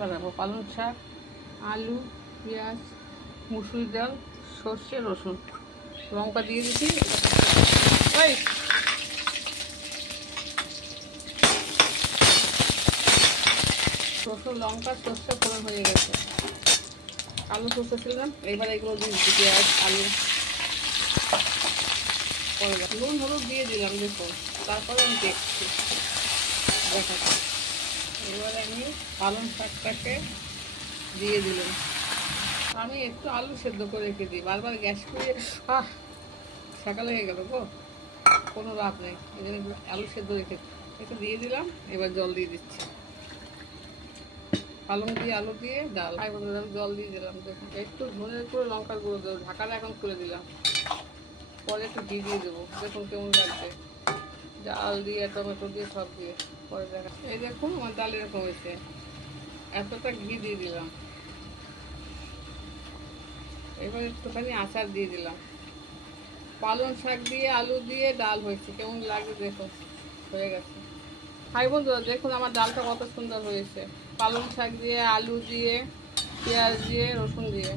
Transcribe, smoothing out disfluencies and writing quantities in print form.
বানাবো। পালং শাক, আলু, পেঁয়াজ, মুসুরি ডাল, সর্ষে, রসুন, লঙ্কা দিয়ে দিচ্ছি। রসুন, লঙ্কা, সর্ষে ফোড়ন হয়ে গেছে। আলু সর্ষে ছিলাম, এবার এগুলো দিয়ে দিচ্ছি, পেঁয়াজ, আলু, নুন হলুদ দিয়ে দিলাম দেখুন। তারপরে আমি দেখছি দেখাচ্ছি। এবারে আমি পালং শাকটাকে দিয়ে দিলাম। আমি একটু আলু সেদ্ধ করে রেখে দিই, বারবার গ্যাস করে সকাল হয়ে গেল গো, কোনো লাভ নেই। এই জন্য আলু সেদ্ধ রেখে একটু দিয়ে দিলাম। এবার জল দিয়ে দিচ্ছি, পালং দিয়ে আলু দিয়ে ডাল। জল দিয়ে দিলাম দেখুন। একটু ধনে করে লঙ্কার গুঁড়ো দেবো, ঢাকাটা এখন খুলে দিলাম। পরে একটু ঘি দিয়ে দেবো, দেখুন কেমন লাগছে। ডাল দিয়ে টমেটো দিয়ে সব দিয়ে পরে দেখা। এই দেখুন আমার ডাল এরকম হয়েছে। এতটা ঘি দিয়ে দিলাম। এবার একটুখানি আচার দিয়ে দিলাম। পালং শাক দিয়ে আলু দিয়ে ডাল হয়েছে, কেমন লাগে দেখুন। হয়ে গেছে। হাই বন্ধুরা, দেখুন আমার ডালটা কত সুন্দর হয়েছে। পালং শাক দিয়ে, আলু দিয়ে, পেঁয়াজ দিয়ে, রসুন দিয়ে।